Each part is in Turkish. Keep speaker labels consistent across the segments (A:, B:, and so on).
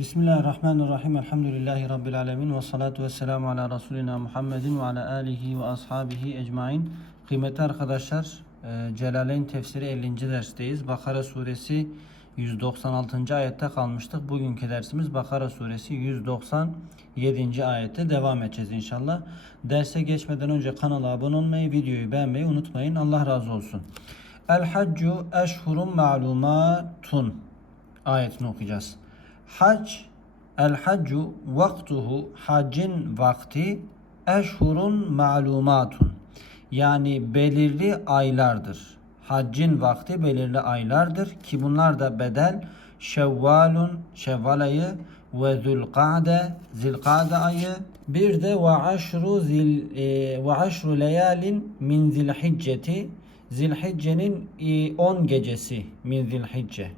A: Bismillahirrahmanirrahim. Elhamdülillahi Rabbil alemin. Ve salatu ve selamu ala Resulina Muhammedin ve ala alihi ve ashabihi ecmain. Kıymetli arkadaşlar, e, Celaleyn tefsiri 50. dersteyiz. Bakara suresi 196. ayette kalmıştık. Bugünkü dersimiz Bakara suresi 197. ayette devam edeceğiz inşallah. Derse geçmeden önce kanala abone olmayı, videoyu beğenmeyi unutmayın. Allah razı olsun. El haccu eşhurun ma'lumatun ayetini okuyacağız. Hac el haccu vaktuhu haccın vakti eşhurun malumatun. Yani belirli aylardır. Haccın vakti belirli aylardır ki bunlar da bedel Şevvalun Şevval ayı ve Zülkade Zilkade ayı. Bir de ve aşru zil e, ve aşru leyalin min zilhicceti Zilhicce'nin 10 gecesi min zilhicce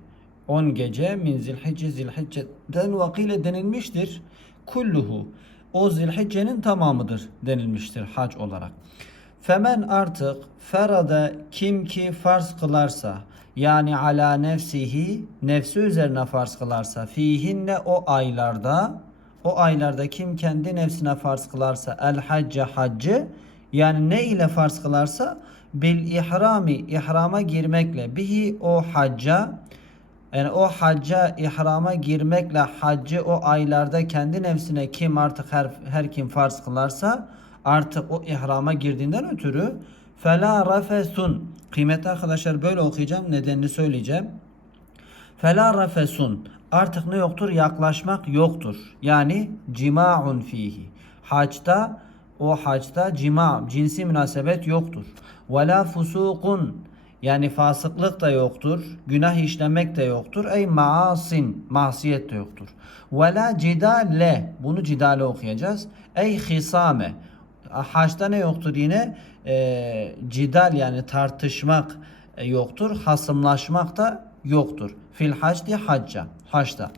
A: 10 gece min zilhicce zilhicce'den vakile denilmiştir. Kulluhu o zilhiccenin tamamıdır denilmiştir hac olarak. Femen artık ferada kim ki farz kılarsa yani ala nefsihi nefsi üzerine farz kılarsa fihinne o aylarda o aylarda kim kendi nefsine farz kılarsa el hacca haccı yani ne ile farz kılarsa bil ihrami ihrama girmekle bihi o hacca yani o hacca ihrama girmekle haccı o aylarda kendi nefsine kim artık her, her kim farz kılarsa artık o ihrama girdiğinden ötürü fela rafesun kıymetli arkadaşlar böyle okuyacağım nedenini söyleyeceğim. Fela rafesun artık ne yoktur? Yaklaşmak yoktur. Yani cimaun fihi. Haçta o haçta cima cinsi münasebet yoktur. Ve la fusukun yani fasıklık da yoktur. Günah işlemek de yoktur. Ey maasin masiyet de yoktur. Ve la cidale bunu cidale okuyacağız. Ey hisame haçta ne yoktur yine? E, cidal yani tartışmak e, yoktur. Hasımlaşmak da yoktur. Fil hacdi hacca. Haçta.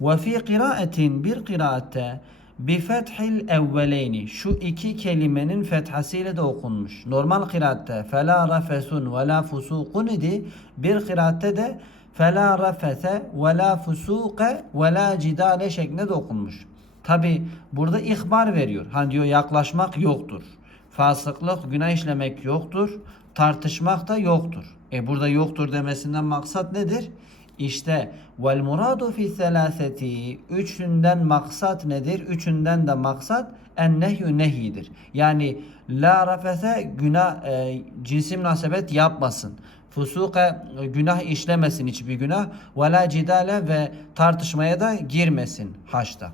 A: Ve fi kıraatin bir kıraatte bi fethil evveleyni şu iki kelimenin fethasiyle de okunmuş. Normal kıraatte fela rafesun ve la fusukun idi. Bir kıraatte de fela rafese ve la fusuke ve la cidale şeklinde de okunmuş. Tabi burada ihbar veriyor. Hani diyor yaklaşmak yoktur. Fasıklık, günah işlemek yoktur. Tartışmak da yoktur. E burada yoktur demesinden maksat nedir? İşte vel muradu fi selaseti üçünden maksat nedir? Üçünden de maksat en nehyü nehidir. Yani la rafese günah e, cinsi münasebet yapmasın. Fusuka e, günah işlemesin hiçbir günah. Ve la cidale ve tartışmaya da girmesin haçta.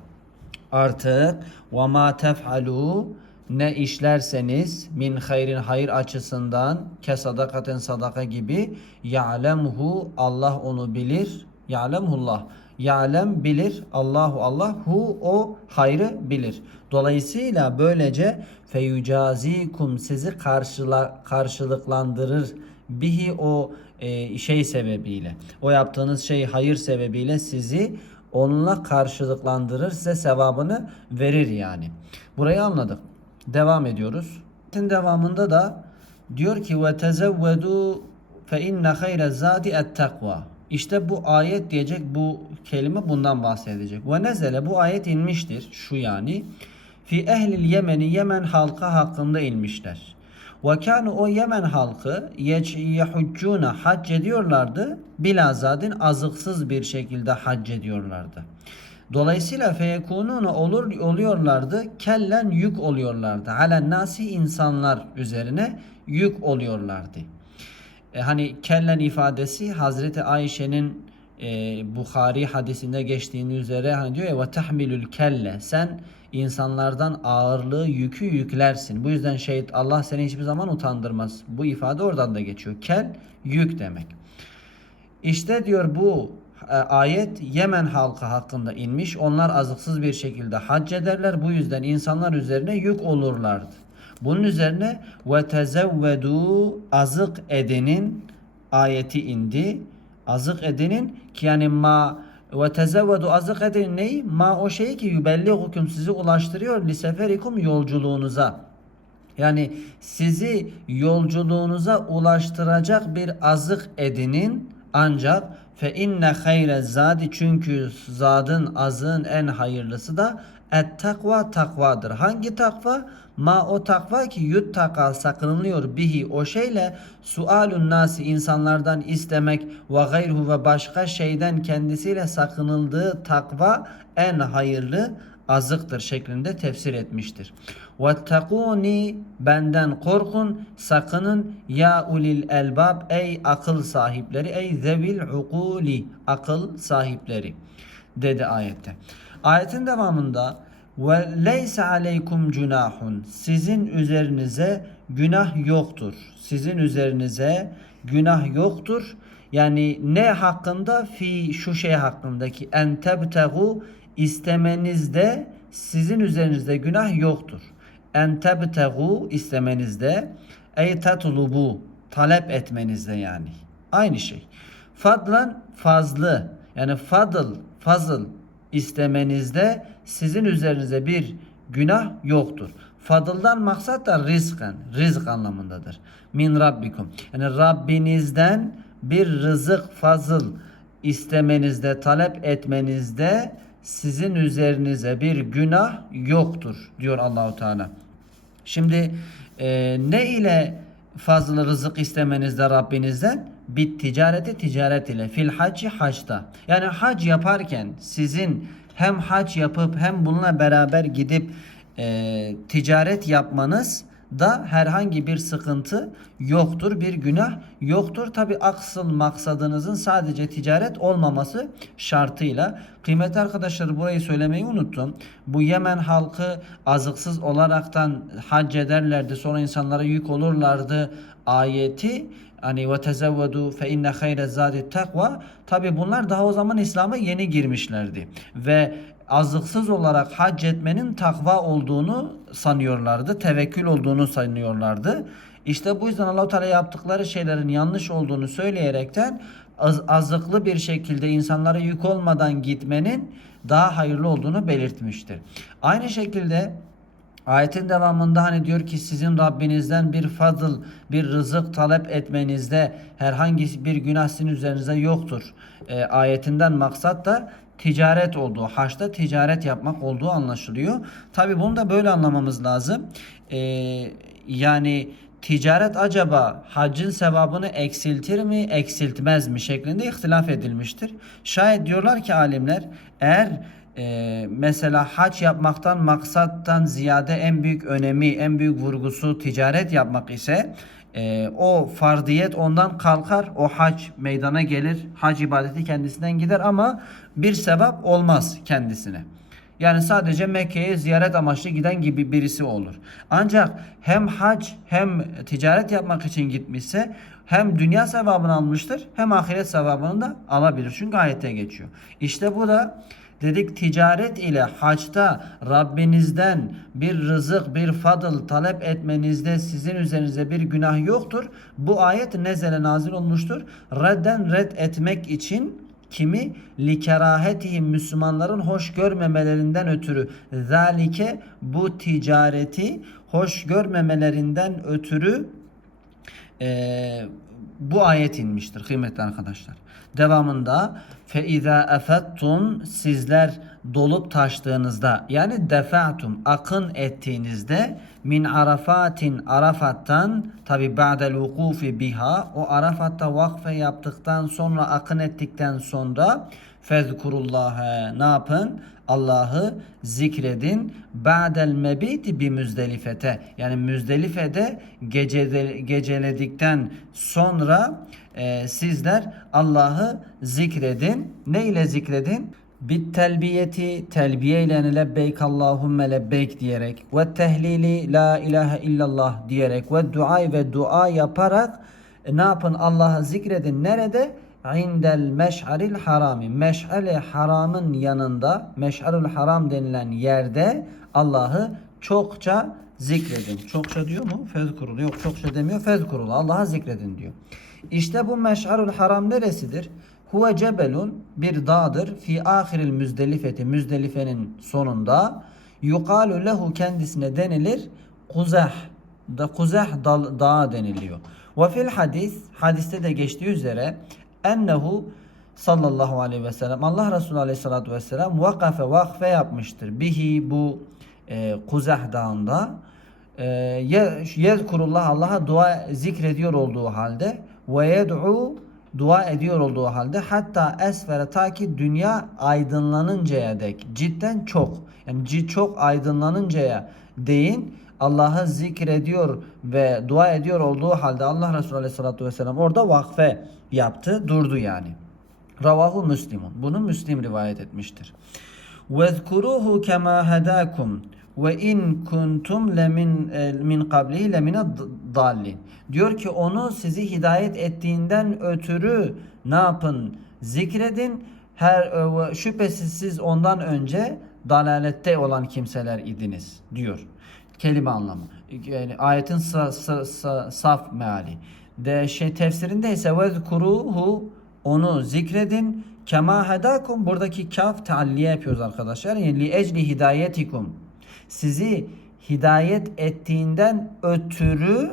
A: Artık ve ma tef'alu ne işlerseniz min hayrin hayır açısından ke sadakaten sadaka gibi ya'lemhu Allah onu bilir. Ya'lemhullah. Ya'lem bilir. Allahu Allah hu o hayrı bilir. Dolayısıyla böylece feyucazikum sizi karşıla, karşılıklandırır bihi o e, şey sebebiyle. O yaptığınız şey hayır sebebiyle sizi onunla karşılıklandırır size sevabını verir yani. Burayı anladık. Devam ediyoruz. Devamında da diyor ki ve tezevvedu fe inne hayre zadi et takva. İşte bu ayet diyecek bu kelime bundan bahsedecek. Ve nezele bu ayet inmiştir. Şu yani. Fi ehlil Yemeni Yemen halkı hakkında inmişler. Ve kânu o Yemen halkı yehuccûne hac ediyorlardı. Bilazadin azıksız bir şekilde hac ediyorlardı. Dolayısıyla feyekunune olur oluyorlardı. Kellen yük oluyorlardı. Halen nasi insanlar üzerine yük oluyorlardı. E, hani kellen ifadesi Hazreti Ayşe'nin e, Bukhari hadisinde geçtiğini üzere hani diyor ya ve tahmilül kelle sen insanlardan ağırlığı yükü yüklersin. Bu yüzden şehit Allah seni hiçbir zaman utandırmaz. Bu ifade oradan da geçiyor. Kel yük demek. İşte diyor bu ayet Yemen halkı hakkında inmiş. Onlar azıksız bir şekilde hac ederler. Bu yüzden insanlar üzerine yük olurlardı. Bunun üzerine ve tezevvedu azık edenin ayeti indi. Azık edenin ki yani ma ve tezevvedu azık edin ney? Ma o şey ki yübellihukum sizi ulaştırıyor li seferikum yolculuğunuza. Yani sizi yolculuğunuza ulaştıracak bir azık edinin Ancak fe inne hayre zadi çünkü zadın azın en hayırlısı da et takva takvadır. Hangi takva? Ma o takva ki yuttaka sakınılıyor bihi o şeyle sualun nasi insanlardan istemek ve gayruhu ve başka şeyden kendisiyle sakınıldığı takva en hayırlı azıktır şeklinde tefsir etmiştir. Vettekuni benden korkun sakının ya ulil elbab ey akıl sahipleri ey zevil ukuli akıl sahipleri dedi ayette. Ayetin devamında ve leysa aleykum cunahun sizin üzerinize günah yoktur. Sizin üzerinize günah yoktur. Yani ne hakkında fi şu şey hakkındaki en tebtegu istemenizde sizin üzerinizde günah yoktur. En tebtegu istemenizde ey tatlubu talep etmenizde yani. Aynı şey. Fadlan fazlı yani fadıl fazıl istemenizde sizin üzerinize bir günah yoktur. Fadıldan maksat da rizkan, rizk anlamındadır. Min rabbikum. Yani Rabbinizden bir rızık fazıl istemenizde, talep etmenizde sizin üzerinize bir günah yoktur diyor Allahu Teala. Şimdi e, ne ile fazla rızık istemenizde Rabbinizden? Bit ticareti ticaret ile fil hacı haçta. Yani hac yaparken sizin hem hac yapıp hem bununla beraber gidip e, ticaret yapmanız da herhangi bir sıkıntı yoktur, bir günah yoktur. Tabi aksıl maksadınızın sadece ticaret olmaması şartıyla. Kıymetli arkadaşlar burayı söylemeyi unuttum. Bu Yemen halkı azıksız olaraktan hac ederlerdi. Sonra insanlara yük olurlardı ayeti hani ve tezevvedu fe inne hayre zadi takva tabi bunlar daha o zaman İslam'a yeni girmişlerdi ve azıksız olarak hac etmenin takva olduğunu sanıyorlardı. Tevekkül olduğunu sanıyorlardı. İşte bu yüzden Allah-u Teala yaptıkları şeylerin yanlış olduğunu söyleyerekten az, azıklı bir şekilde insanlara yük olmadan gitmenin daha hayırlı olduğunu belirtmiştir. Aynı şekilde Ayetin devamında hani diyor ki sizin Rabbinizden bir fadıl, bir rızık talep etmenizde herhangi bir günah sizin üzerinize yoktur. E, ayetinden maksat da ticaret olduğu, haçta ticaret yapmak olduğu anlaşılıyor. Tabi bunu da böyle anlamamız lazım. E, yani ticaret acaba hacın sevabını eksiltir mi, eksiltmez mi şeklinde ihtilaf edilmiştir. Şayet diyorlar ki alimler eğer e, mesela hac yapmaktan maksattan ziyade en büyük önemi, en büyük vurgusu ticaret yapmak ise e, o fardiyet ondan kalkar. O hac meydana gelir. Hac ibadeti kendisinden gider ama bir sebep olmaz kendisine. Yani sadece Mekke'ye ziyaret amaçlı giden gibi birisi olur. Ancak hem hac hem ticaret yapmak için gitmişse hem dünya sevabını almıştır hem ahiret sevabını da alabilir. Çünkü ayette geçiyor. İşte bu da Dedik ticaret ile haçta Rabbinizden bir rızık, bir fadıl talep etmenizde sizin üzerinize bir günah yoktur. Bu ayet nezele nazil olmuştur. Redden red etmek için kimi likerahetihim Müslümanların hoş görmemelerinden ötürü zalike bu ticareti hoş görmemelerinden ötürü e, bu ayet inmiştir kıymetli arkadaşlar. Devamında fe iza afettum sizler dolup taştığınızda yani defa'tum akın ettiğinizde min arafatin arafattan tabi ba'del vukufi biha o arafatta vakfe yaptıktan sonra akın ettikten sonra fezkurullah'a ne yapın? Allah'ı zikredin. Ba'del mebiti bi müzdelifete. Yani müzdelifede gecede, geceledikten sonra e, sizler Allah'ı zikredin. Ne ile zikredin? Bit telbiyeti telbiye ile lebbeyk Allahümme lebbeyk diyerek ve tehlili la ilahe illallah diyerek ve dua ve dua yaparak e, ne yapın Allah'ı zikredin. Nerede? İndel meş'aril harami. Meş'ale haramın yanında, meş'arul haram denilen yerde Allah'ı çokça zikredin. Çokça diyor mu? Fezkurul. Yok çokça demiyor. Fezkurul. Allah'a zikredin diyor. İşte bu meş'arul haram neresidir? Huve cebelun bir dağdır. Fi ahiril müzdelifeti. Müzdelifenin sonunda. Yukalu lehu kendisine denilir. Kuzeh. Da kuzeh dağı deniliyor. Ve fil hadis hadiste de geçtiği üzere ennehu sallallahu aleyhi ve sellem. Allah Resulü aleyhissalatu vesselam vakafe vakfe yapmıştır. Bihi bu e, Kuzeh Dağı'nda. E, ye- yezkurullah Allah'a dua zikrediyor olduğu halde ve yed'u dua ediyor olduğu halde hatta esfere ta ki dünya aydınlanıncaya dek cidden çok yani cid çok aydınlanıncaya değin Allah'ı zikrediyor ve dua ediyor olduğu halde Allah Resulü Aleyhisselatü Vesselam orada vakfe yaptı durdu yani. Ravahu Müslimun. Bunu Müslim rivayet etmiştir. وَذْكُرُوهُ كَمَا هَدَاكُمْ وَاِنْ كُنْتُمْ lemin e, min qablihi lemine dallin. Diyor ki onu sizi hidayet ettiğinden ötürü ne yapın? Zikredin. Her e, şüphesiz siz ondan önce dalalette olan kimseler idiniz diyor. Kelime anlamı. Yani ayetin sa, sa, sa, saf meali. De şey tefsirinde ise vezkuruhu onu zikredin. Kema hedakum buradaki kaf taalliye yapıyoruz arkadaşlar. Yani li ecli hidayetikum. Sizi hidayet ettiğinden ötürü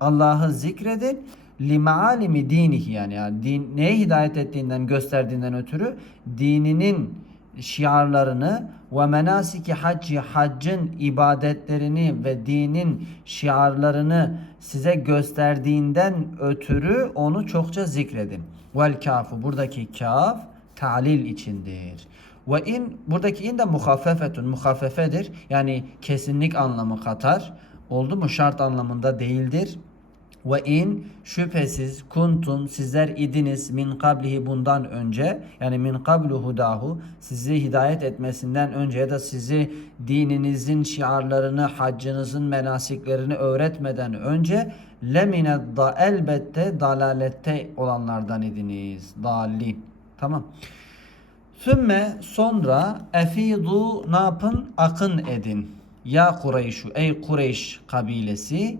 A: Allah'ı zikredin. Li maalimi dinihi yani, yani din, neye hidayet ettiğinden gösterdiğinden ötürü dininin şiarlarını ve menasiki hacci haccın ibadetlerini ve dinin şiarlarını size gösterdiğinden ötürü onu çokça zikredin. Vel kafu buradaki kaf talil içindir. Ve in buradaki in de muhaffefetun muhaffefedir. Yani kesinlik anlamı katar. Oldu mu? Şart anlamında değildir. Ve in şüphesiz kuntun sizler idiniz min kablihi bundan önce yani min kablu hudahu sizi hidayet etmesinden önce ya da sizi dininizin şiarlarını haccınızın menasiklerini öğretmeden önce lemine da elbette dalalette olanlardan idiniz. Dalin. Tamam. Sümme sonra efidu ne? Akın edin. Ya Kureyşu ey Kureyş kabilesi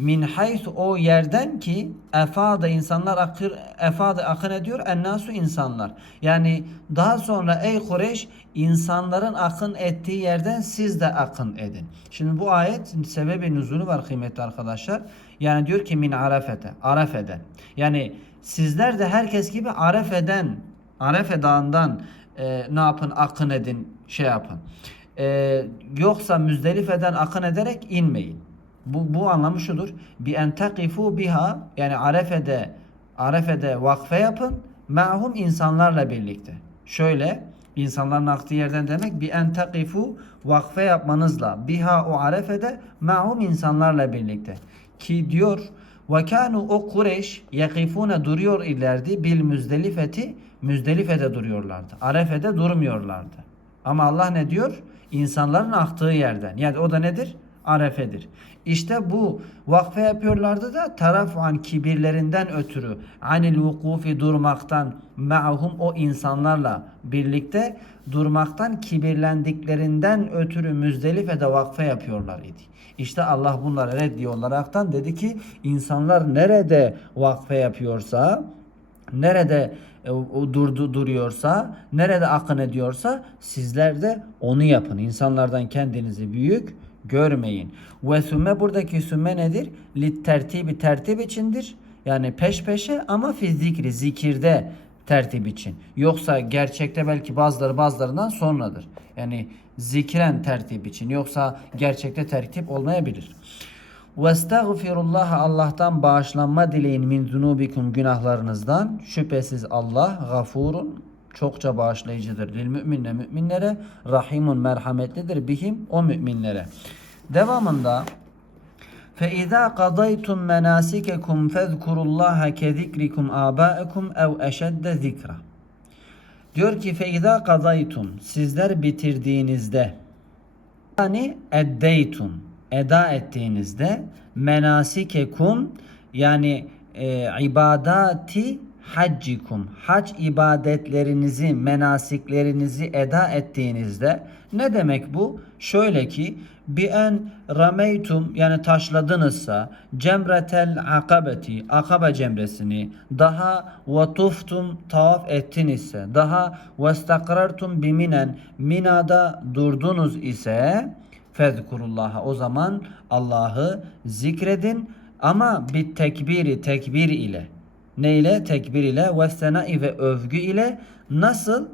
A: min hayth o yerden ki efada insanlar akır efada akın ediyor ennasu insanlar. Yani daha sonra ey Kureyş insanların akın ettiği yerden siz de akın edin. Şimdi bu ayet sebebi nüzulü var kıymetli arkadaşlar. Yani diyor ki min arafete arafeden. Yani sizler de herkes gibi arefeden Arefe dağından e, ne yapın akın edin şey yapın. E, yoksa Müzdelife'den akın ederek inmeyin. Bu, bu anlamı şudur. Bi entakifu biha yani Arefe'de Arefe'de vakfe yapın. Ma'hum insanlarla birlikte. Şöyle insanların aktığı yerden demek bi entakifu vakfe yapmanızla biha o Arefe'de ma'hum insanlarla birlikte. Ki diyor ve kanu o Kureyş yakifune duruyor ilerdi bil müzdelifeti müzdelifede duruyorlardı. Arefe'de durmuyorlardı. Ama Allah ne diyor? İnsanların aktığı yerden. Yani o da nedir? Arefe'dir. İşte bu vakfe yapıyorlardı da tarafan kibirlerinden ötürü anil vukufi durmaktan ma'hum o insanlarla birlikte durmaktan kibirlendiklerinden ötürü Müzdelife'de vakfe yapıyorlar idi. İşte Allah bunları reddi olaraktan dedi ki insanlar nerede vakfe yapıyorsa nerede e, durdu duruyorsa, nerede akın ediyorsa sizler de onu yapın. İnsanlardan kendinizi büyük görmeyin. Ve sümme buradaki sümme nedir? Lit tertibi tertip içindir. Yani peş peşe ama fi zikri zikirde tertip için. Yoksa gerçekte belki bazıları bazılarından sonradır. Yani zikren tertip için. Yoksa gerçekte tertip olmayabilir. Vestagfirullah Allah'tan bağışlanma dileyin min zunubikum günahlarınızdan. Şüphesiz Allah gafurun çokça bağışlayıcıdır. Lil müminle müminlere rahimun merhametlidir bihim o müminlere. Devamında فَاِذَا قَضَيْتُمْ مَنَاسِكَكُمْ فَاذْكُرُوا اللّٰهَ كَذِكْرِكُمْ آبَاءَكُمْ اَوْ اَشَدَّ ذِكْرًا Diyor ki فَاِذَا قَضَيْتُمْ Sizler bitirdiğinizde yani eddeytum eda ettiğinizde menasikekum yani e, ibadati haccikum hac ibadetlerinizi menasiklerinizi eda ettiğinizde ne demek bu? Şöyle ki bi en rameytum yani taşladınızsa cemretel akabeti akaba cemresini daha vatuftum tavaf ettinizse daha vestakrartum biminen minada durdunuz ise fezkurullaha o zaman Allah'ı zikredin ama bir tekbiri tekbir ile Ne ile? Tekbir ile ve senai ve övgü ile nasıl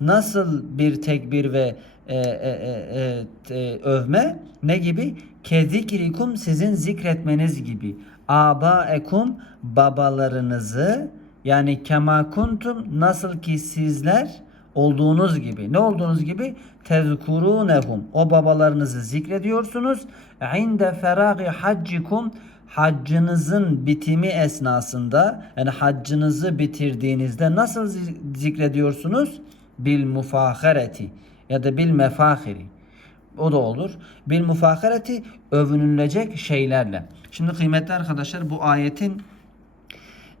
A: nasıl bir tekbir ve e, e, e, e, e, övme ne gibi? Kezikrikum sizin zikretmeniz gibi. Abaekum babalarınızı yani kema kuntum nasıl ki sizler olduğunuz gibi. Ne olduğunuz gibi? Tezkurunehum. O babalarınızı zikrediyorsunuz. İnde feragi haccikum haccınızın bitimi esnasında yani haccınızı bitirdiğinizde nasıl zi- zikrediyorsunuz? Bil mufahareti ya da bil mefahiri. O da olur. Bil mufahareti övünülecek şeylerle. Şimdi kıymetli arkadaşlar bu ayetin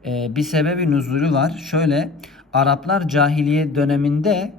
A: e, bir sebebi nüzulü var. Şöyle Araplar cahiliye döneminde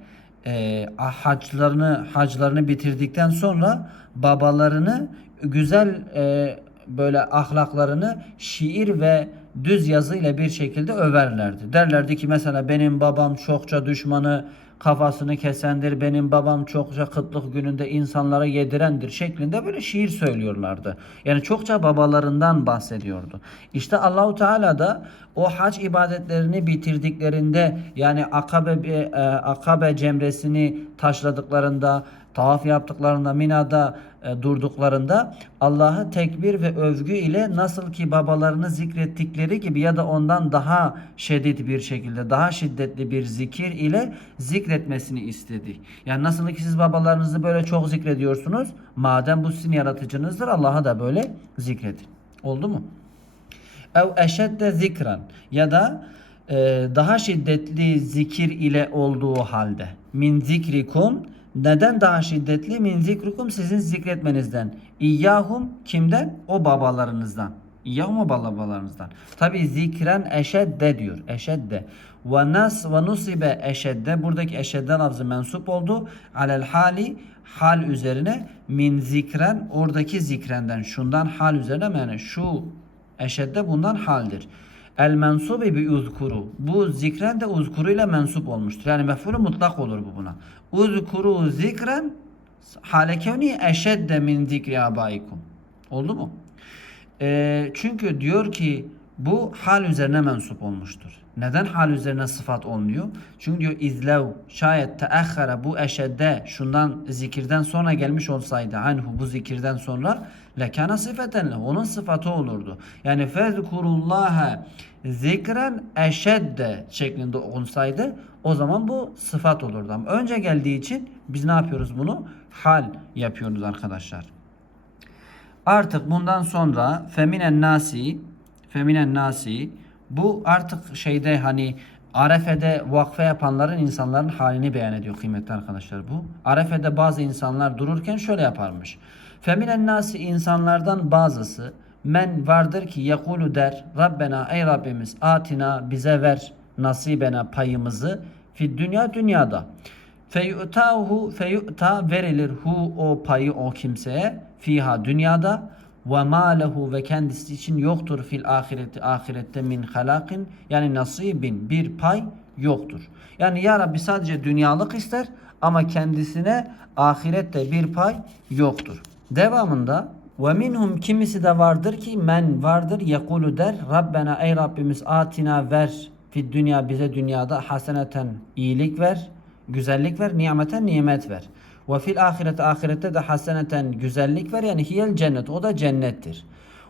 A: e, haclarını haclarını bitirdikten sonra babalarını güzel e, böyle ahlaklarını şiir ve düz yazıyla bir şekilde överlerdi. Derlerdi ki mesela benim babam çokça düşmanı kafasını kesendir. Benim babam çokça kıtlık gününde insanlara yedirendir şeklinde böyle şiir söylüyorlardı. Yani çokça babalarından bahsediyordu. İşte Allahu Teala da o hac ibadetlerini bitirdiklerinde yani Akabe e, Akabe cemresini taşladıklarında tavaf yaptıklarında Mina'da e, durduklarında Allah'ı tekbir ve övgü ile nasıl ki babalarını zikrettikleri gibi ya da ondan daha şiddet bir şekilde daha şiddetli bir zikir ile zikretmesini istedi. Yani nasıl ki siz babalarınızı böyle çok zikrediyorsunuz madem bu sizin yaratıcınızdır Allah'a da böyle zikredin. Oldu mu? ev eşedde zikran ya da e, daha şiddetli zikir ile olduğu halde min zikrikum neden daha şiddetli min zikrikum sizin zikretmenizden İyyahum kimden o babalarınızdan İyyahum o babalarınızdan tabi zikren eşedde diyor eşedde ve nas ve nusibe eşedde buradaki eşedden lafzı mensup oldu alel hali hal üzerine min zikren oradaki zikrenden şundan hal üzerine yani şu Eşedde bundan haldir. El mensubi bi uzkuru. Bu zikren de uzkuru ile mensup olmuştur. Yani mef'ulü mutlak olur bu buna. Uzkuru zikren hale kevni eşedde min zikri abaikum. Oldu mu? Ee, çünkü diyor ki bu hal üzerine mensup olmuştur. Neden hal üzerine sıfat olmuyor? Çünkü diyor izlev şayet teahhara bu eşedde şundan zikirden sonra gelmiş olsaydı anhu bu zikirden sonra lekana sıfaten le onun sıfatı olurdu. Yani fezkurullaha zikren eşedde şeklinde okunsaydı o zaman bu sıfat olurdu. Ama önce geldiği için biz ne yapıyoruz bunu? Hal yapıyoruz arkadaşlar. Artık bundan sonra feminen nasi feminen nasi bu artık şeyde hani Arefe'de vakfe yapanların insanların halini beyan ediyor kıymetli arkadaşlar bu. Arefe'de bazı insanlar dururken şöyle yaparmış. Feminen nasi insanlardan bazısı men vardır ki yekulu der Rabbena ey Rabbimiz atina bize ver nasibena payımızı fi dünya dünyada. Feyutahu feyuta verilir hu o payı o kimseye fiha dünyada ve ma ve kendisi için yoktur fil ahireti ahirette min halakin yani nasibin bir pay yoktur. Yani ya Rabbi sadece dünyalık ister ama kendisine ahirette bir pay yoktur. Devamında ve minhum kimisi de vardır ki men vardır yekulu der Rabbena ey Rabbimiz atina ver fi dünya bize dünyada haseneten iyilik ver güzellik ver nimeten nimet ver. Ve fil ahirete ahirette de haseneten güzellik ver yani hiyel cennet o da cennettir.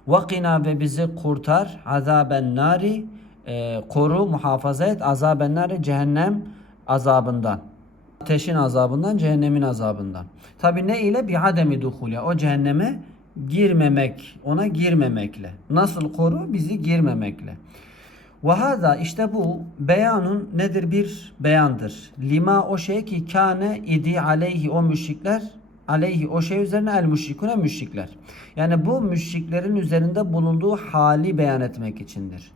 A: Ve qina ve bizi kurtar azaben nari e, koru muhafaza et azaben nari cehennem azabından. Ateşin azabından cehennemin azabından. Tabi ne ile bir ademi duhulya o cehenneme girmemek ona girmemekle. Nasıl koru bizi girmemekle. Ve hada işte bu beyanun nedir bir beyandır. Lima o şey ki kane idi aleyhi o müşrikler aleyhi o şey üzerine el müşrikune müşrikler. Yani bu müşriklerin üzerinde bulunduğu hali beyan etmek içindir.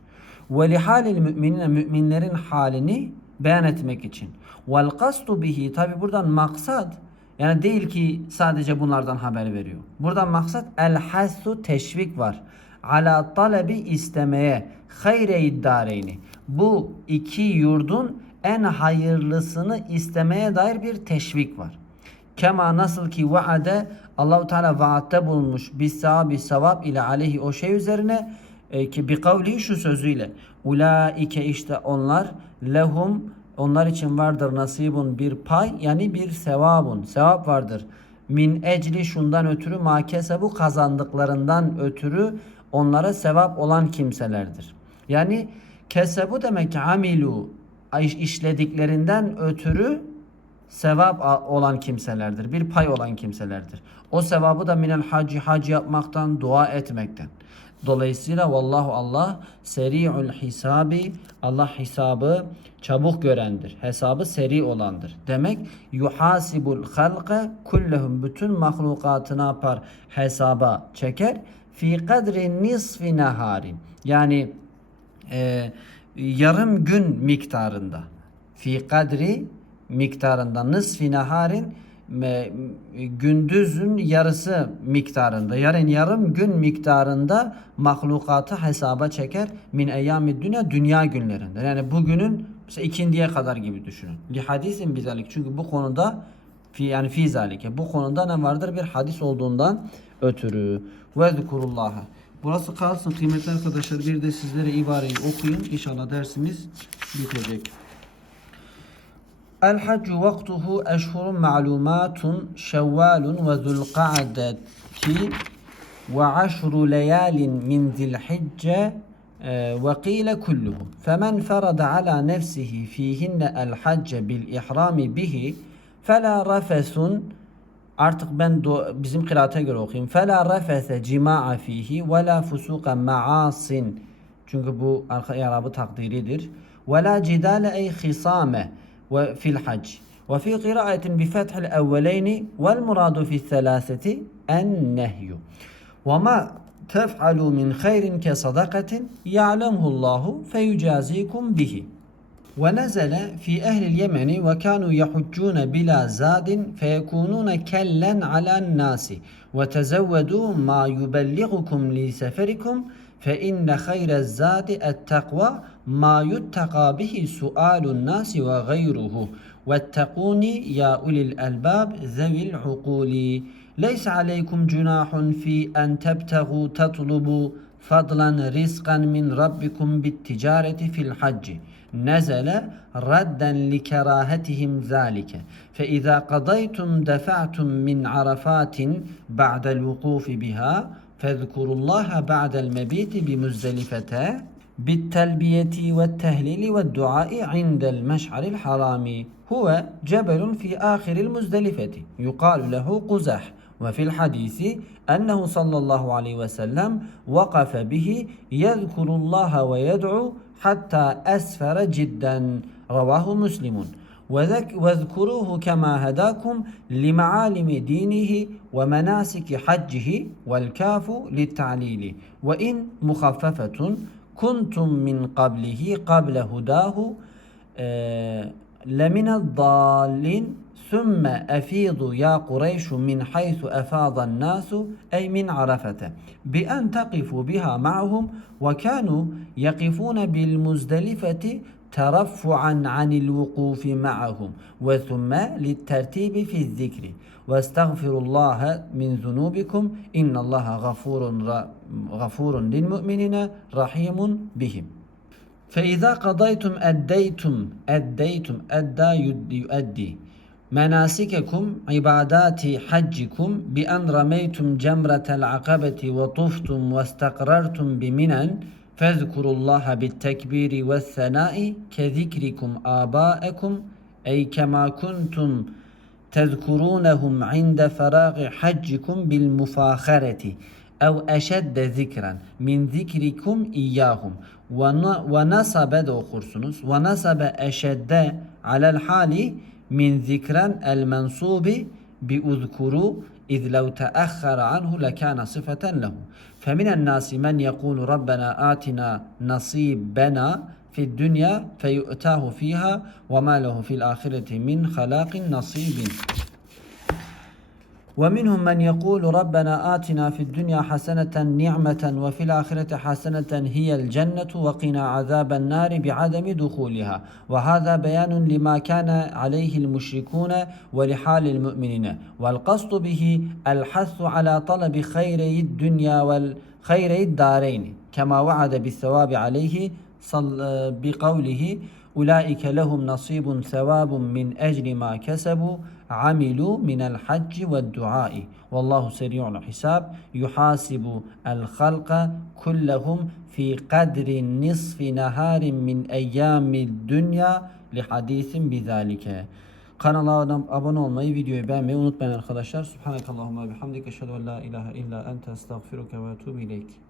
A: Ve lihalil müminine müminlerin halini beyan etmek için. Vel kastu bihi tabi buradan maksat yani değil ki sadece bunlardan haber veriyor. Buradan maksat el hasu teşvik var. Ala talebi istemeye hayre iddareyni. Bu iki yurdun en hayırlısını istemeye dair bir teşvik var. Kema nasıl ki vaade Allahu Teala vaatte bulunmuş bis sahabi sevap ile aleyhi o şey üzerine e, ki bir kavli şu sözüyle ulaike işte onlar lehum onlar için vardır nasibun bir pay yani bir sevabun sevap vardır min ecli şundan ötürü makese bu kazandıklarından ötürü onlara sevap olan kimselerdir. Yani kesebu demek ki amilu iş- işlediklerinden ötürü sevap olan kimselerdir. Bir pay olan kimselerdir. O sevabı da minel hacı hac yapmaktan, dua etmekten. Dolayısıyla vallahu Allah seri'ul hisabi Allah hesabı çabuk görendir. Hesabı seri olandır. Demek yuhasibul halqa kullehum bütün mahlukatı ne yapar? Hesaba çeker. Fi kadri nisfi naharin. Yani e, yarım gün miktarında. Fi kadri miktarında nısfi naharin me- gündüzün yarısı miktarında. Yani yarım gün miktarında mahlukatı hesaba çeker. Min eyyami dünya dünya günlerinde. Yani bugünün mesela ikindiye kadar gibi düşünün. Li hadisin bizalik çünkü bu konuda fi yani fi zalike bu konuda ne vardır? Bir hadis olduğundan ötürü. Ve zikurullaha burası kalsın kıymetli arkadaşlar bir de sizlere ibareyi okuyun inşallah dersimiz bitecek الحج وقته أشهر معلومات شوال وذو القعدة وعشر ليال من ذي الحجة آه، وقيل كله فمن فرض على نفسه فيهن الحج بالإحرام به فلا رفث Artık ben do- bizim kıraate göre okuyayım. Fela refese cima'a fihi ve la fusuka ma'asin. Çünkü bu arka yarabı takdiridir. Ve la cidale ey hisame ve fil hac. Ve fi kıraatin bi fethil evveleyni vel muradu fi selaseti en nehyu. Ve ma tef'alu min hayrin ke sadakatin ya'lemhullahu feyucazikum bihi. ونزل في أهل اليمن وكانوا يحجون بلا زاد فيكونون كلا على الناس وتزودوا ما يبلغكم لسفركم فإن خير الزاد التقوى ما يتقى به سؤال الناس وغيره واتقوني يا أولي الألباب ذوي العقول ليس عليكم جناح في أن تبتغوا تطلبوا فضلا رزقا من ربكم بالتجارة في الحج نزل ردا لكراهتهم ذلك. فإذا قضيتم دفعتم من عرفات بعد الوقوف بها فاذكروا الله بعد المبيت بمزدلفة بالتلبية والتهليل والدعاء عند المشعر الحرام. هو جبل في آخر المزدلفة. يقال له قزح. وفي الحديث أنه صلى الله عليه وسلم وقف به يذكر الله ويدعو حتى أسفر جدا. رواه مسلم. واذكروه كما هداكم لمعالم دينه ومناسك حجه والكاف للتعليل. وإن مخففة كنتم من قبله قبل هداه آه، لمن الضالين. ثم أفيضوا يا قريش من حيث أفاض الناس أي من عرفة. بأن تقفوا بها معهم وكانوا يقفون بالمزدلفة ترفعا عن الوقوف معهم. وثم للترتيب في الذكر. واستغفروا الله من ذنوبكم إن الله غفور غفور للمؤمنين رحيم بهم. فإذا قضيتم أديتم أديتم أدى يد- يؤدي مناسككم عبادات حجكم بأن رميتم جمرة العقبة وطفتم واستقررتم بمنى فاذكروا الله بالتكبير والثناء كذكركم آباءكم أي كما كنتم تذكرونهم عند فراغ حجكم بالمفاخرة أو أشد ذكرا من ذكركم إياهم ون- ونصب ده okursunuz ونصب أشد على الحال من ذكرا المنصوب بأذكروا إذ لو تأخر عنه لكان صفة له. فمن الناس من يقول ربنا آتنا نصيبنا في الدنيا فيؤتاه فيها وما له في الآخرة من خلاق نصيب. ومنهم من يقول ربنا آتنا في الدنيا حسنة نعمة وفي الآخرة حسنة هي الجنة وقنا عذاب النار بعدم دخولها. وهذا بيان لما كان عليه المشركون ولحال المؤمنين. والقصد به الحث على طلب خيري الدنيا والخيري الدارين كما وعد بالثواب عليه Ulaike lehum nasibun sevabun min ecri ma kesebu amilu minel hacci ve duai. Vallahu seri'ul hisab yuhasibu el halqa kullahum fi kadri nisfi naharin min eyyami dünya li hadisin bizalike. Kanala abone olmayı, videoyu beğenmeyi unutmayın arkadaşlar. Subhanakallahumma bihamdik. Eşhedü en la ilahe illa ente estağfiruke ve etûbü ileyk.